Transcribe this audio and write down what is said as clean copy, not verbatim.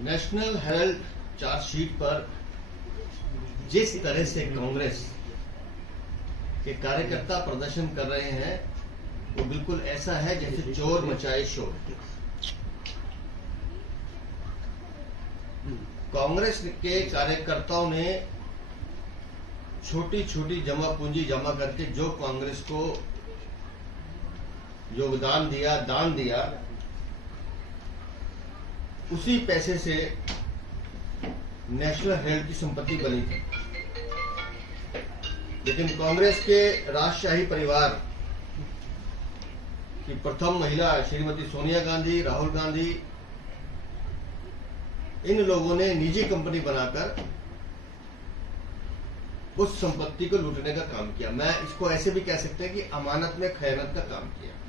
National Herald chargesheet पर जिस तरह से कांग्रेस के कार्यकर्ता प्रदर्शन कर रहे हैं वो बिल्कुल ऐसा है जैसे चोर मचाए शोर। कांग्रेस के कार्यकर्ताओं ने छोटी छोटी जमा पूंजी जमा करके जो कांग्रेस को योगदान दिया, दान दिया, उसी पैसे से नेशनल हेराल्ड की संपत्ति बनी थी। लेकिन कांग्रेस के राजशाही परिवार की प्रथम महिला श्रीमती सोनिया गांधी, राहुल गांधी, इन लोगों ने निजी कंपनी बनाकर उस संपत्ति को लूटने का काम किया। मैं इसको ऐसे भी कह सकते हैं कि अमानत में खयानत का काम किया।